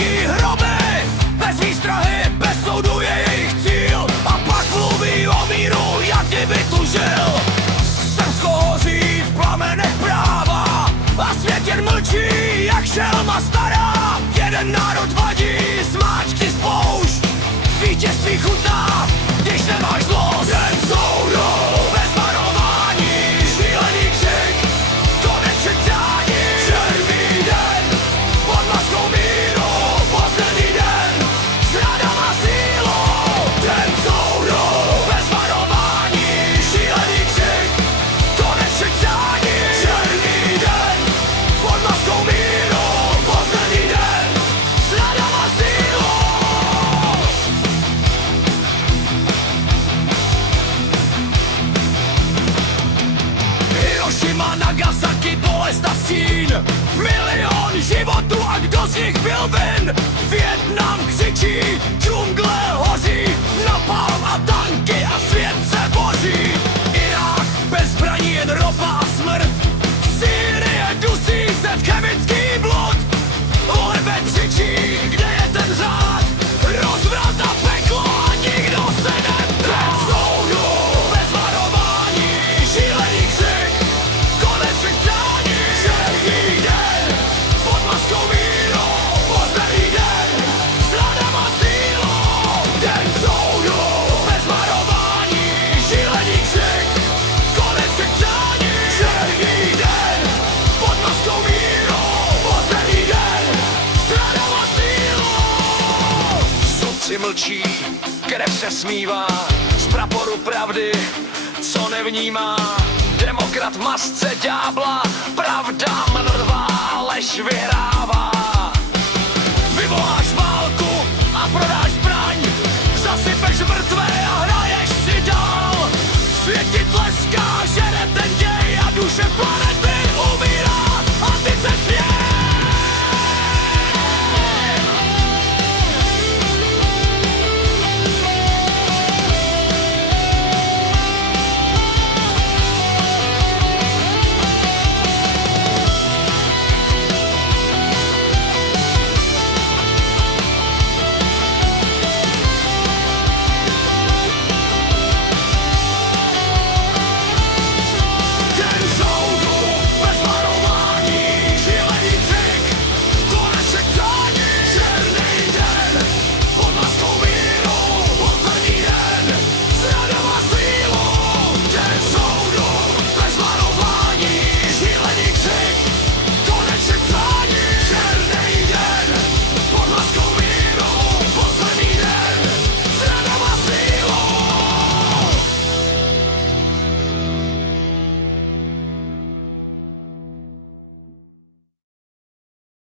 lidský hroby, bez výstrahy, bez soudu je jejich cíl. A pak mluví o míru, jak kdyby tu žil. Srbsko hoří v plamenech práva a svět jen mlčí, jak šelma stará. Jeden národ vadí, smáčky spoušť, vítězství chutná, když nemáš zlost. Den soudu, bez varování, šílený křik, konec čekání. Černý den, pod maskou míru, poslední den, zrada má sílu. Den soudu, bez varování, šílený křik, konec čekání. Černý den, pod maskou míru, poslední den, zrada má sílu. Hirošima, Nagasaki, bolest a stín, milion životů a kdo z nich byl vin? Vietnam křičí, džungle hoří, napalm a tanky a svět se boří. Irák bez zbraní, jen ropa a smrt, Sýrie dusí se v chemický blud. Orbe křičí, kde je ten řád, rozvrat a peklo a nikdo se neptá. Soudu, bez varování, šílený křik, konec čekání. Černý den, pod maskou míru, poslední den, zrada má sílu. Den soudu, bez varování, šílený křik, konec čekání. Černý den, pod maskou míru, poslední den, zrada má sílu. Sudci mlčí, krev se smívá, z praporu pravdy, co nevnímá. Demokrat v masce ďábla, pravda mrtvá, lež vyhrává. Vyvoláš válku a prodáš zbraň, zasypeš mrtvé a hraješ si dál. Svět ti tleská, žere ten děj a duše planety